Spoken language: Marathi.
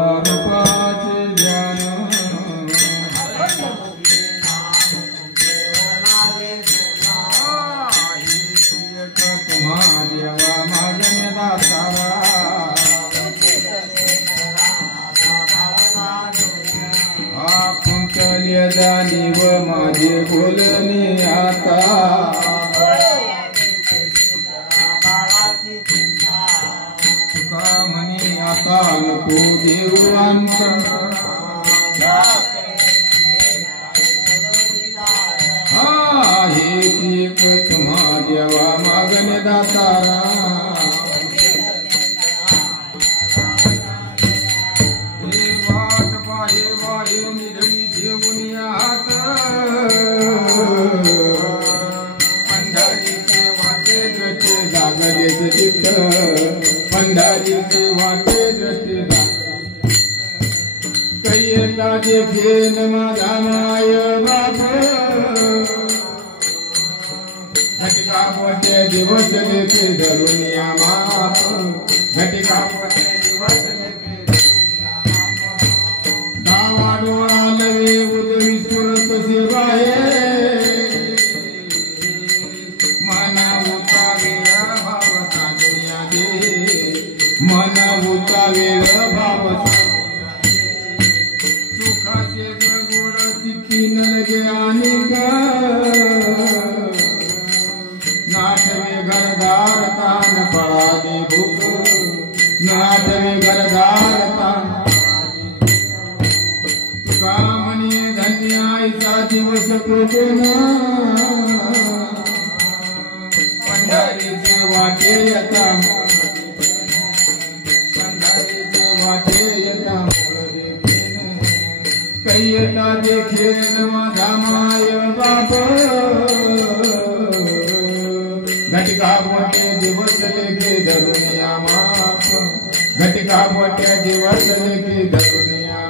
रूपाचे ध्यान तुम्हा देवा मागण्या दातारा कुंचल्य जाणी व माझे बोलणे आता तुका म्हणे आता नको देवांत हे एक तुम्हा देवा मागणे दातारा पंढरीचे वाटे दृष्टी जागरेचे चित्त पंढरीचे वाटे दृष्टी कैला जे घेन माझा माय बाप घटिका पोटे दिवस लेखे धरून या माप घटिका पोटे दिवस लेखे दावाडोळालवे उदवी सुरत सेवाये मना उतावेळ भाव सागरिया दे मना उतावेळ भाव सुखाचे गोड चित्ती नलगे अनेक नाटवे घरदार तान पळाले भूक नाटवे घरदार तान तुका म्हणे धन्य आईचा दिवस कोण पंढरीचे वाटे येता पंढरीचे वाटे येता कैयता देखेन माझा माय बाप घटिका पोटे दिवस लेखे धरून या माप घटिका पोटे दिवस लेखे धरून या